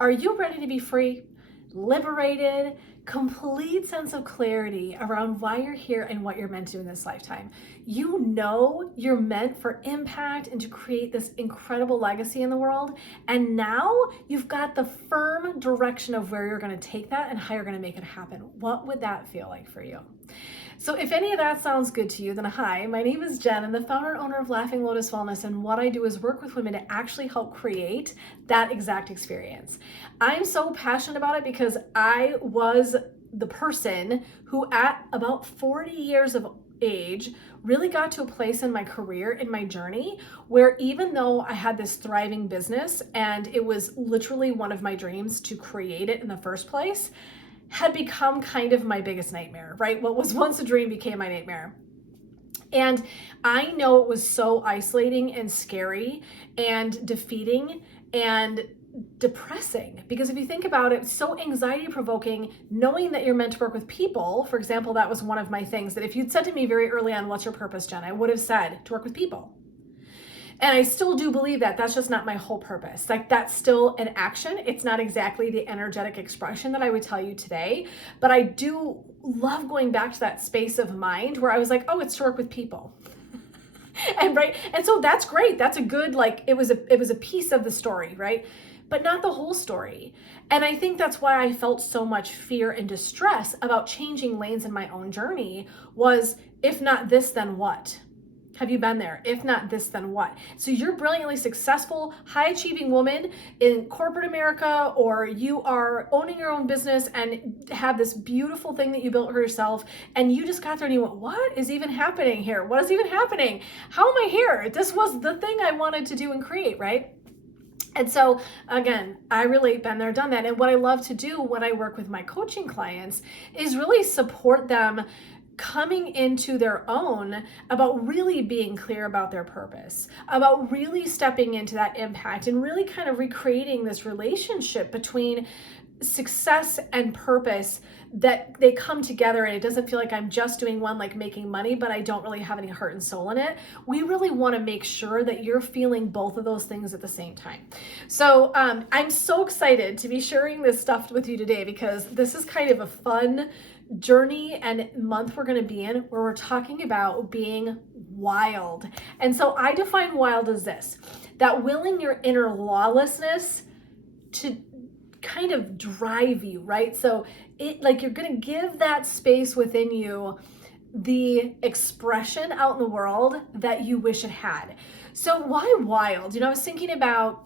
Are you ready to be free, liberated, complete sense of clarity around why you're here and what you're meant to do in this lifetime? You know you're meant for impact and to create this incredible legacy in the world. And now you've got the firm direction of where you're going to take that and how you're going to make it happen. What would that feel like for you? So if any of that sounds good to you, then hi, my name is Jen. I'm the founder and owner of Laughing Lotus Wellness, and what I do is work with women to actually help create that exact experience. I'm so passionate about it because I was the person who at about 40 years of age really got to a place in my career, in my journey, where even though I had this thriving business and it was literally one of my dreams to create it in the first place, had become kind of my biggest nightmare, right? What was once a dream became my nightmare. And I know it was so isolating and scary and defeating and depressing, because if you think about it, it's so anxiety provoking knowing that you're meant to work with people. For example, that was one of my things that if you'd said to me very early on, what's your purpose, Jen? I would have said to work with people. And I still do believe that that's just not my whole purpose. Like, that's still an action. It's not exactly the energetic expression that I would tell you today, but I do love going back to that space of mind where I was like, oh, it's to work with people. And right. And so that's great. That's a good, like, it was a piece of the story, right? But not the whole story. And I think that's why I felt so much fear and distress about changing lanes in my own journey was, if not this, then what? Have you been there? If not this, then what? So you're a brilliantly successful, high-achieving woman in corporate America, or you are owning your own business and have this beautiful thing that you built for yourself, and you just got there and you went, what is even happening here? What is even happening? How am I here? This was the thing I wanted to do and create, right? And so again, I relate, been there, done that. And what I love to do when I work with my coaching clients is really support them coming into their own about really being clear about their purpose, about really stepping into that impact and really kind of recreating this relationship between success and purpose, that they come together and it doesn't feel like I'm just doing one, like making money, but I don't really have any heart and soul in it. We really want to make sure that you're feeling both of those things at the same time. So I'm so excited to be sharing this stuff with you today, because this is kind of a fun journey and month we're going to be in where we're talking about being wild. And so I define wild as this: that willing your inner lawlessness to kind of drive you, right? So it, like, you're going to give that space within you the expression out in the world that you wish it had. So why wild? I was thinking about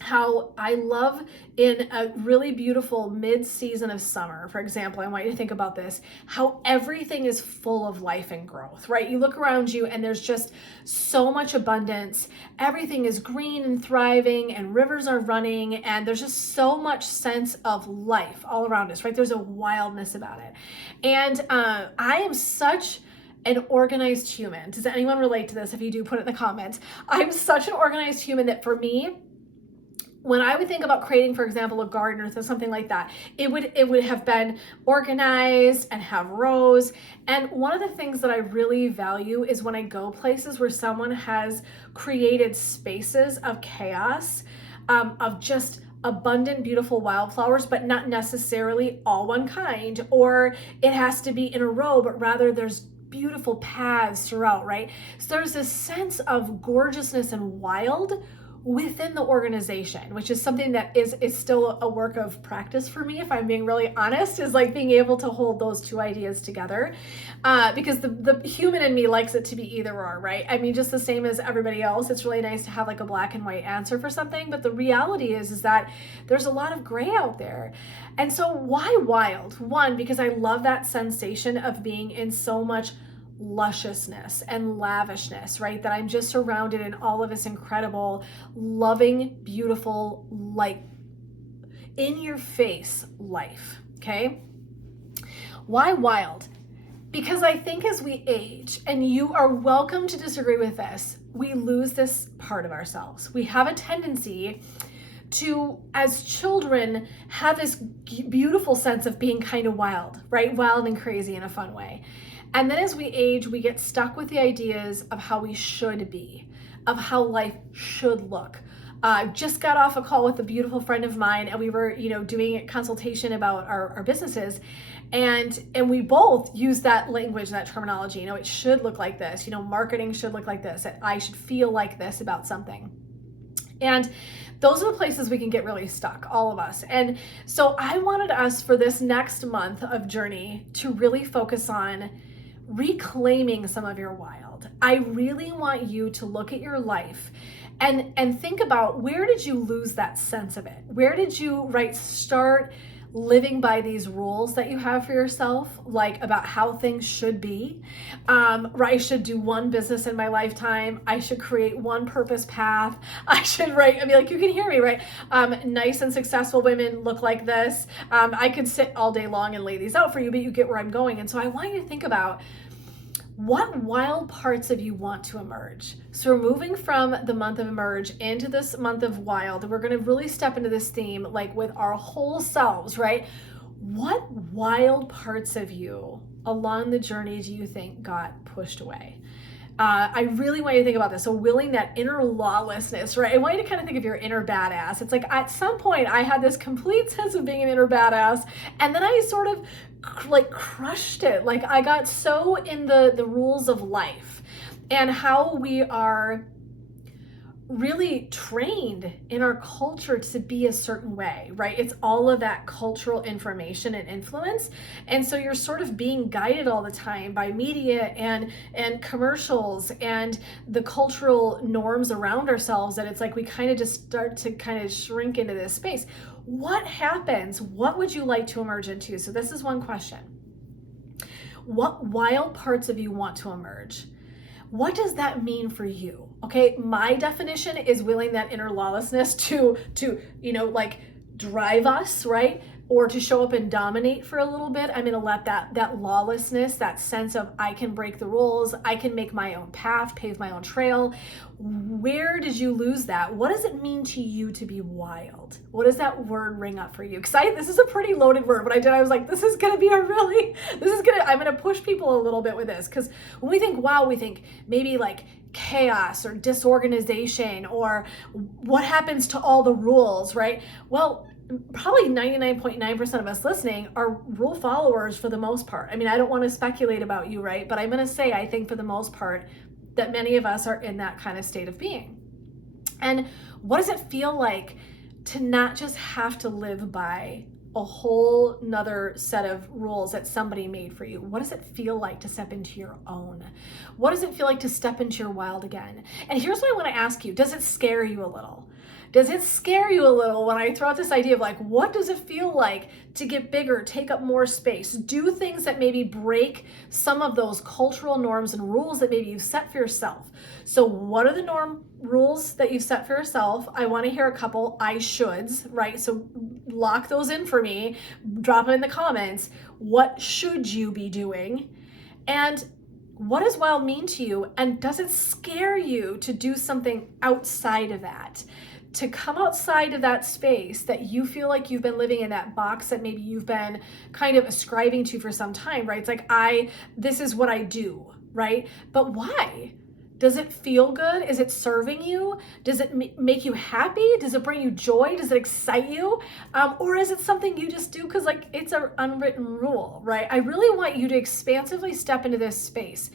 how I love in a really beautiful mid-season of summer, for example, I want you to think about this, how everything is full of life and growth, right? You look around you and there's just so much abundance. Everything is green and thriving and rivers are running and there's just so much sense of life all around us, right? There's a wildness about it. And I am such an organized human. Does anyone relate to this? If you do, put it in the comments. I'm such an organized human that for me, when I would think about creating, for example, a garden or something like that, it would have been organized and have rows. And one of the things that I really value is when I go places where someone has created spaces of chaos, of just abundant, beautiful wildflowers, but not necessarily all one kind, or it has to be in a row, but rather there's beautiful paths throughout, right? So there's this sense of gorgeousness and wild within the organization, which is something that is still a work of practice for me, if I'm being really honest, is like being able to hold those two ideas together, because the human in me likes it to be either or, right? I mean, just the same as everybody else, it's really nice to have like a black and white answer for something, but the reality is that there's a lot of gray out there. And so why wild? One, because I love that sensation of being in so much lusciousness and lavishness, right? That I'm just surrounded in all of this incredible, loving, beautiful, like in your face life. Okay. Why wild? Because I think as we age, and you are welcome to disagree with this, we lose this part of ourselves. We have a tendency to, as children, have this beautiful sense of being kind of wild, right? Wild and crazy in a fun way. And then as we age, we get stuck with the ideas of how we should be, of how life should look, Just got off a call with a beautiful friend of mine, and we were, doing a consultation about our businesses. And we both use that language, that terminology. It should look like this. Marketing should look like this. I should feel like this about something. And those are the places we can get really stuck, all of us. And so I wanted us for this next month of journey to really focus on reclaiming some of your wild. I really want you to look at your life and think about, where did you lose that sense of it? Where did you start living by these rules that you have for yourself, like about how things should be? I should do one business in my lifetime. I should create one purpose path. I should you can hear me, right? Nice and successful women look like this. I could sit all day long and lay these out for you, but you get where I'm going. And so I want you to think about, what wild parts of you want to emerge? So we're moving from the month of emerge into this month of wild. We're going to really step into this theme with our whole selves, right? What wild parts of you along the journey do you think got pushed away? I really want you to think about this. So willing that inner lawlessness, right? I want you to kind of think of your inner badass. It's like at some point I had this complete sense of being an inner badass, and then I sort of crushed it. I got so in the rules of life and how we are really trained in our culture to be a certain way, right? It's all of that cultural information and influence. And so you're sort of being guided all the time by media and commercials and the cultural norms around ourselves, that it's we kind of just start to kind of shrink into this space. What happens? What would you like to emerge into? So this is one question. What wild parts of you want to emerge? What does that mean for you? Okay, my definition is willing that inner lawlessness to drive us, right? Or to show up and dominate for a little bit. I'm going to let that lawlessness, that sense of I can break the rules, I can make my own path, pave my own trail. Where did you lose that? What does it mean to you to be wild? What does that word ring up for you? Because this is a pretty loaded word. What I was like, I'm going to push people a little bit with this. Because when we think wow, we think maybe chaos or disorganization, or what happens to all the rules, right? Well, probably 99.9% of us listening are rule followers for the most part. I don't want to speculate about you, right? But I'm going to say, I think for the most part, that many of us are in that kind of state of being. And what does it feel like to not just have to live by a whole nother set of rules that somebody made for you? What does it feel like to step into your own? What does it feel like to step into your wild again? And here's what I want to ask you. Does it scare you a little? Does it scare you a little when I throw out this idea of what does it feel like to get bigger, take up more space, do things that maybe break some of those cultural norms and rules that maybe you've set for yourself? So what are the rules that you've set for yourself? I want to hear a couple I shoulds, right? So lock those in for me, drop them in the comments. What should you be doing? And what does wild mean to you? And does it scare you to do something outside of that? To come outside of that space that you feel like you've been living in, that box that maybe you've been kind of ascribing to for some time, right? It's this is what I do, right? But why? Does it feel good? Is it serving you? Does it make you happy? Does it bring you joy? Does it excite you? Or is it something you just do because it's an unwritten rule, right? I really want you to expansively step into this space,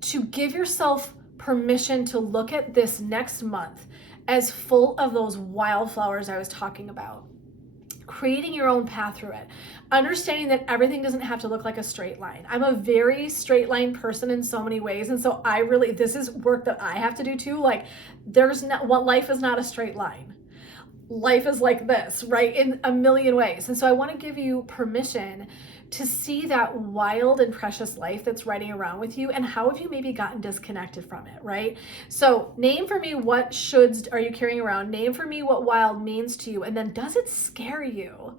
to give yourself permission to look at this next month as full of those wildflowers I was talking about. Creating your own path through it. Understanding that everything doesn't have to look like a straight line. I'm a very straight line person in so many ways. And so this is work that I have to do too. Life is not a straight line. Life is like this, right? In a million ways. And so I want to give you permission to see that wild and precious life that's riding around with you, and how have you maybe gotten disconnected from it, right? So name for me what shoulds are you carrying around? Name for me what wild means to you. And then does it scare you?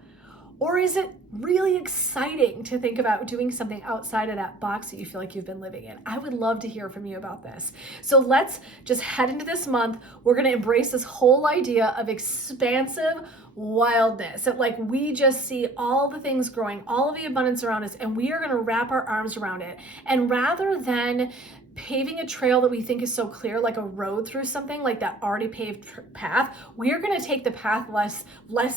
Or is it really exciting to think about doing something outside of that box that you feel like you've been living in? I would love to hear from you about this. So let's just head into this month. We're going to embrace this whole idea of expansive wildness, that we just see all the things growing, all of the abundance around us, and we are going to wrap our arms around it. And rather than paving a trail that we think is so clear, like a road through something, like that already paved path. We are going to take the path less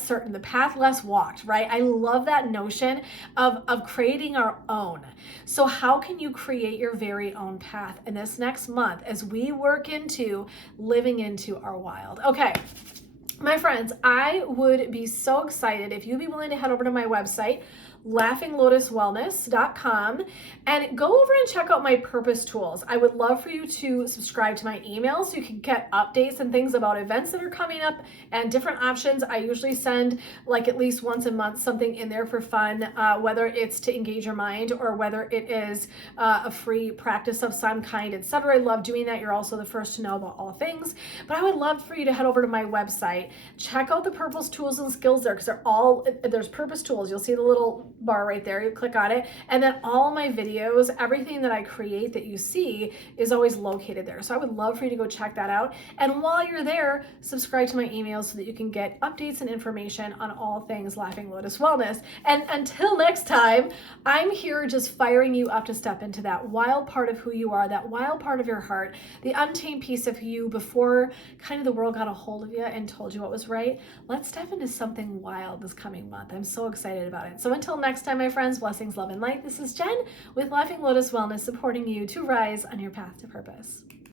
certain, the path less walked, right? I love that notion of creating our own. So how can you create your very own path in this next month as we work into living into our wild? Okay. My friends, I would be so excited if you'd be willing to head over to my website, laughinglotuswellness.com, and go over and check out my purpose tools. I would love for you to subscribe to my email so you can get updates and things about events that are coming up and different options. I usually send like at least once a month something in there for fun, whether it's to engage your mind or whether it is a free practice of some kind, etc. I love doing that. You're also the first to know about all things. But I would love for you to head over to my website, check out the purpose tools and skills there, because there's purpose tools. You'll see the little bar right there. You click on it, and then all my videos, everything that I create that you see is always located there. So I would love for you to go check that out. And while you're there, subscribe to my emails so that you can get updates and information on all things Laughing Lotus Wellness. And until next time, I'm here just firing you up to step into that wild part of who you are, that wild part of your heart, the untamed piece of you before kind of the world got a hold of you and told you what was right. Let's step into something wild this coming month. I'm so excited about it. So until next time, my friends, blessings, love, and light. This is Jen with Laughing Lotus Wellness, supporting you to rise on your path to purpose.